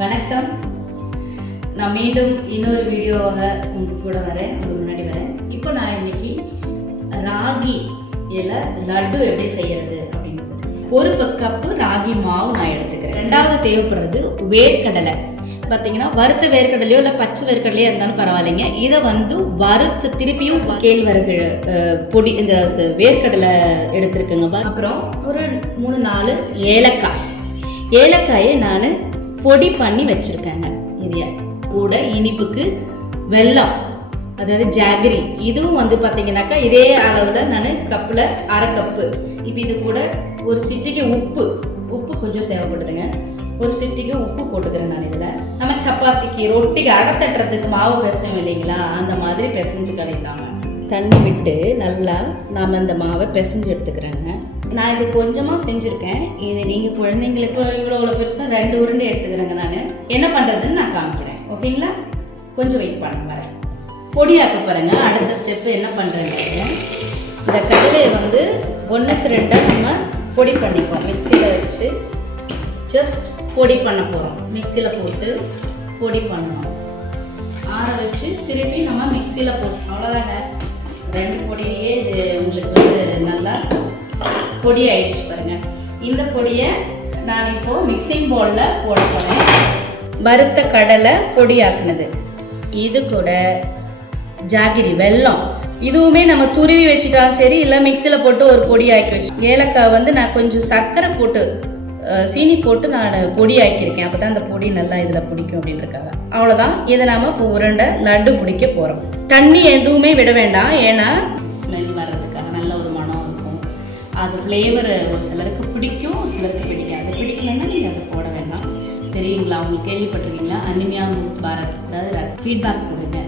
வணக்கம். நான் மீண்டும் இன்னொரு வீடியோவாக உங்கள் கூட வரேன், உங்கள் முன்னாடி வரேன். இப்போ நான் இன்னைக்கு ராகி லட்டு எப்படி செய்யறது அப்படிங்கிறது. ஒரு கப்பு ராகி மாவு நான் எடுத்துக்கிறேன். ரெண்டாவது தேவைப்படுறது வேர்க்கடலை. பார்த்தீங்கன்னா வறுத்த வேர்க்கடலையோ இல்லை பச்சை வேர்க்கடலையோ இருந்தாலும் பரவாயில்லைங்க. இதை வறுத்து திருப்பியும் கேழ்வரகு பொடி இந்த வேர்க்கடலை எடுத்துருக்குங்க. அப்புறம் ஒரு 3-4 ஏலக்காயை நான் பொடி பண்ணி வச்சுருக்கேங்க. இது கூட இனிப்புக்கு வெல்லம், அதாவது ஜாகரி, இதுவும் பார்த்தீங்கன்னாக்கா இதே அளவில் நான் கப்பில் 1/2 கப்பு. இப்போ இது கூட ஒரு சிட்டிக்கு உப்பு கொஞ்சம் தேவைப்படுதுங்க. ஒரு சிட்டிக்கு உப்பு போட்டுக்கிறேன் நான். இதில் நம்ம சப்பாத்திக்கு ரொட்டிக்கு அடத்தட்டுறதுக்கு மாவு பிசையும் இல்லைங்களா, அந்த மாதிரி பிசைஞ்சு கிடைக்காம தண்ணி விட்டு நல்லா நாம் இந்த மாவை பிசைஞ்சு எடுத்துக்கிறேங்க. நான் இது கொஞ்சமாக செஞ்சுருக்கேன். இது நீங்கள் குழந்தைங்களுக்கு இவ்வளோ பெருசாக 2 உருண்டை எடுத்துக்கிறேங்க. நான் என்ன பண்ணுறதுன்னு நான் காமிக்கிறேன், ஓகேங்களா? கொஞ்சம் வெயிட் பண்ண வரேன். பொடியாக்க பாருங்க. அடுத்த ஸ்டெப்பு என்ன பண்ணுறேங்க, இந்த கடலையை 1க்கு 2 நம்ம பொடி பண்ணிப்போம். மிக்சியில் வச்சு ஜஸ்ட் பொடி பண்ண போகிறோம். மிக்சியில் போட்டு பொடி பண்ணணும். ஆற வச்சு திருப்பி நம்ம மிக்சியில் போட்டோம். அவ்வளோதாங்க. 2 பொடியிலேயே இது உங்களுக்கு நல்லா பொடி ஆயிடுச்சு பாருங்க. இந்த பொடியை நான் இப்போது மிக்சிங் பவுலில் போட போகிறேன். வறுத்த கடலை பொடியாக்குனது, இது கூட ஜாகிரி வெல்லம், இதுவுமே நம்ம துருவி வச்சுட்டாலும் சரி, இல்லை மிக்சியில் போட்டு ஒரு பொடி ஆக்கி வச்சு. ஏலக்காய் நான் கொஞ்சம் சர்க்கரை போட்டு சீனி போட்டு நான் பொடி ஆக்கியிருக்கேன். அப்போ தான் அந்த பொடி நல்லா இதில் பிடிக்கும் அப்படின்றக்காக. அவ்வளோதான். இதை நாம் இப்போ உருண்டை லட்டு பிடிக்க போகிறோம். தண்ணி எதுவுமே விட வேண்டாம், ஏன்னா ஸ்மெல் வர்றதுக்காக நல்ல ஒரு மனம் இருக்கும். அது ஃப்ளேவர் ஒரு சிலருக்கு பிடிக்கும், ஒரு சிலருக்கு பிடிக்காது. பிடிக்கலன்னா நீங்கள் அதை போட வேண்டாம். தெரியுங்களா? உங்களுக்கு கேள்விப்பட்டிருக்கீங்களா? அனிமியா பாரத், அதாவது ஃபீட்பேக் கொடுங்க.